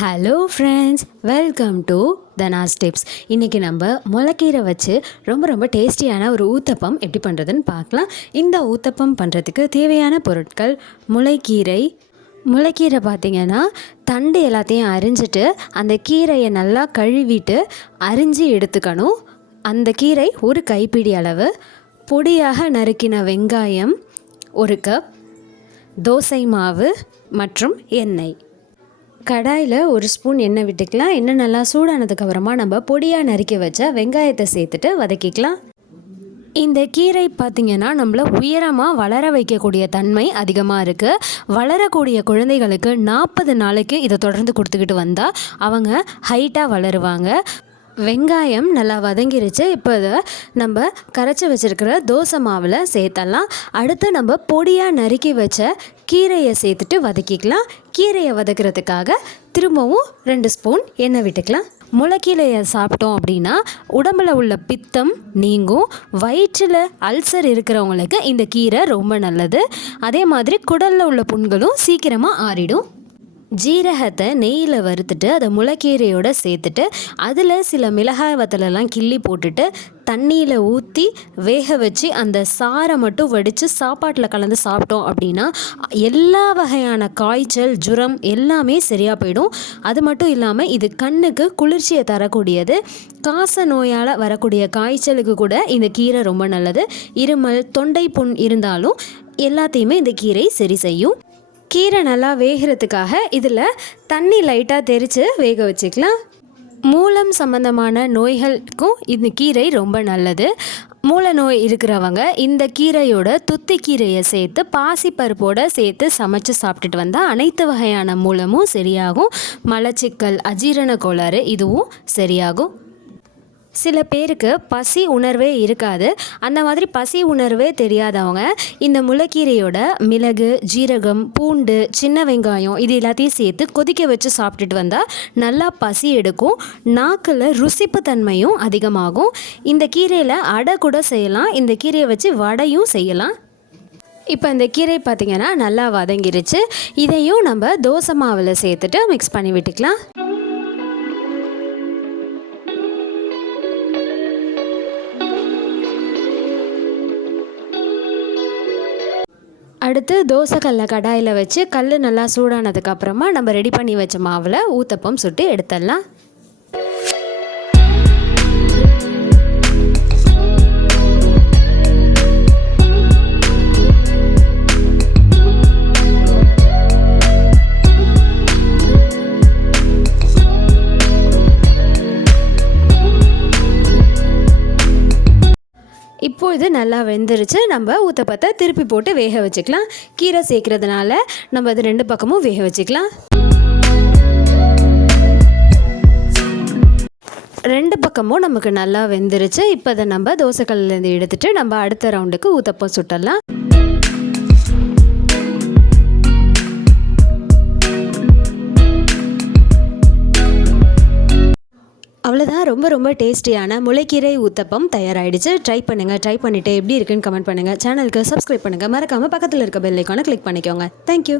Hello friends welcome to Dhana's tips இன்றைக்கி நம்ம முளைக்கீரை வச்சு ரொம்ப ரொம்ப டேஸ்டியான ஒரு ஊத்தப்பம் எப்படி பண்ணுறதுன்னு பார்க்கலாம். இந்த ஊத்தப்பம் பண்ணுறதுக்கு தேவையான பொருட்கள் முளைக்கீரை. முளைக்கீரை பார்த்திங்கன்னா தண்டு எல்லாத்தையும் அரிஞ்சிட்டு அந்த கீரையை நல்லா கழுவிட்டு அரிஞ்சு எடுத்துக்கணும். அந்த கீரை ஒரு கைப்பிடி அளவு. பொடியாக நறுக்கின வெங்காயம் ஒரு கப் தோசை மாவு மற்றும் எண்ணெய். கடாயில் ஒரு ஸ்பூன் எண்ணெய் விட்டுக்கலாம். எண்ணெய் நல்லா சூடானதுக்கு அப்புறமா நம்ம பொடியாக நறுக்கி வச்ச வெங்காயத்தை சேர்த்துட்டு வதக்கிக்கலாம். இந்த கீரை பார்த்திங்கன்னா நம்மள உயரமாக வளர வைக்கக்கூடிய தன்மை அதிகமாக இருக்குது வளரக்கூடிய குழந்தைகளுக்கு நாற்பது நாளைக்கு இதை தொடர்ந்து கொடுத்துக்கிட்டு வந்தால் அவங்க ஹைட்டாக வளருவாங்க. வெங்காயம் நல்லா வதங்கிருச்சு. இப்போ இதை நம்ம கரைச்சி வச்சுருக்கிற தோசை மாவில் சேர்த்தலாம். அடுத்து நம்ம பொடியாக நறுக்கி வச்ச கீரையை சேர்த்துட்டு வதக்கிக்கலாம். கீரையை வதக்கிறதுக்காக திரும்பவும் ரெண்டு ஸ்பூன் எண்ணெய் விட்டுக்கலாம். முளைக்கீரையை சாப்பிட்டோம் அப்படின்னா உடம்புல உள்ள பித்தம் நீங்கும். வயிற்றில் அல்சர் இருக்கிறவங்களுக்கு இந்த கீரை ரொம்ப நல்லது. அதே மாதிரி குடலில் உள்ள புண்களும் சீக்கிரமாக ஆறிடும். ஜீரகத்தை நெய்யில் வறுத்துட்டு அதை முளைக்கீரையோட சேர்த்துட்டு அதில் சில மிளகாய் வத்தலெல்லாம் கிள்ளி போட்டுட்டு தண்ணியில் ஊற்றி வேக வச்சு அந்த சாரை மட்டும் வடித்து சாப்பாட்டில் கலந்து சாப்பிட்டோம் அப்படின்னா எல்லா வகையான காய்ச்சல் ஜுரம் எல்லாமே சரியாக போயிடும். அது மட்டும் இல்லாமல் இது கண்ணுக்கு குளிர்ச்சியை தரக்கூடியது. காச நோயால் வரக்கூடிய காய்ச்சலுக்கு கூட இந்த கீரை ரொம்ப நல்லது. இருமல் தொண்டை புண் இருந்தாலும் எல்லாத்தையுமே இந்த கீரை சரி செய்யும். கீரை நல்லா வேகிறதுக்காக இதில் தண்ணி லைட்டாக தெரித்து வேக வச்சுக்கலாம். மூலம் சம்பந்தமான நோய்களுக்கும் இந்த கீரை ரொம்ப நல்லது. மூல நோய் இருக்கிறவங்க இந்த கீரையோட துத்தி கீரையை சேர்த்து பாசிப்பருப்போடு சேர்த்து சமைச்சு சாப்பிட்டுட்டு வந்தால் அனைத்து வகையான மூலமும் சரியாகும். மலச்சிக்கல் அஜீரண கோளாறு இதுவும் சரியாகும். சில பேருக்கு பசி உணர்வே இருக்காது. அந்த மாதிரி பசி உணர்வே தெரியாதவங்க இந்த முளைக்கீரையோட மிளகு ஜீரகம் பூண்டு சின்ன வெங்காயம் இது எல்லாத்தையும் சேர்த்து கொதிக்க வச்சு சாப்பிட்டுட்டு வந்தால் நல்லா பசி எடுக்கும். நாக்கில் ருசிப்பு தன்மையும் அதிகமாகும். இந்த கீரையில் அடை கூட செய்யலாம். இந்த கீரையை வச்சு வடையும் செய்யலாம். இப்போ இந்த கீரை பார்த்திங்கன்னா நல்லா வதங்கிருச்சு. இதையும் நம்ம தோசை மாவில் சேர்த்துட்டு மிக்ஸ் பண்ணி விட்டுக்கலாம். அடுத்து தோசைக்கல்ல கடாயில் வச்சு கல் நல்லா சூடானதுக்கப்புறமா நம்ம ரெடி பண்ணி வச்ச மாவில் ஊத்தப்பம் சுட்டு எடுத்துடலாம். இப்போ இது நல்லா வெந்துருச்சு. நம்ம ஊத்தப்பத்தை திருப்பி போட்டு வேக வச்சுக்கலாம். கீரை சேர்க்கறதுனால நம்ம அது ரெண்டு பக்கமும் வேக வச்சுக்கலாம். ரெண்டு பக்கமும் நமக்கு நல்லா வெந்துருச்சு. இப்போ அதை நம்ம தோசைக்கல்லேருந்து எடுத்துட்டு நம்ம அடுத்த ரவுண்டுக்கு ஊத்தப்பம் சுட்டலாம். அவ்வளோதான் ரொம்ப ரொம்ப டேஸ்டியான முளைக்கீரை ஊத்தப்பம் தயாராகிடுச்சு ட்ரை பண்ணுங்கள் ட்ரை பண்ணிவிட்டு எப்படி இருக்குன்னு கமெண்ட் பண்ணுங்கள் சேனலுக்கு சப்ஸ்கிரைப் பண்ணுங்கள் மறக்காமல் பக்கத்தில் இருக்க பெல்லைக்கான கிளிக் பண்ணிக்கோங்க. தேங்க்யூ